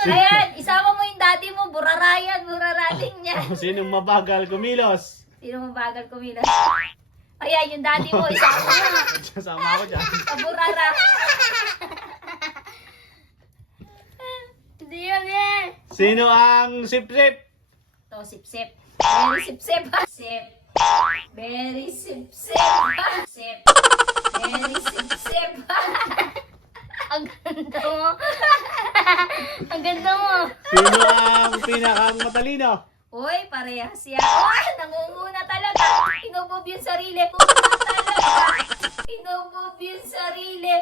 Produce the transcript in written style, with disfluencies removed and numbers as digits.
Ayan, isama mo yung daddy mo, burarayan, burarating niya. Sinong mabagal kumilos? Sino mabagal kumilas? Ayan, yung daddy mo, isama mo. Sasama ako dyan. Paburara. Hindi yan eh. Sino ang sip-sip? To, sip-sip. Very sip-sip. Sip. Very sip-sip. Sip. Very sip-sip. Ang ganda mo. Ang ganda mo. Sino ang pinakang matalino? Uy, parehas yan. Uy, nangunguna talaga. Inubob yung sarili. Inubob yung sarili.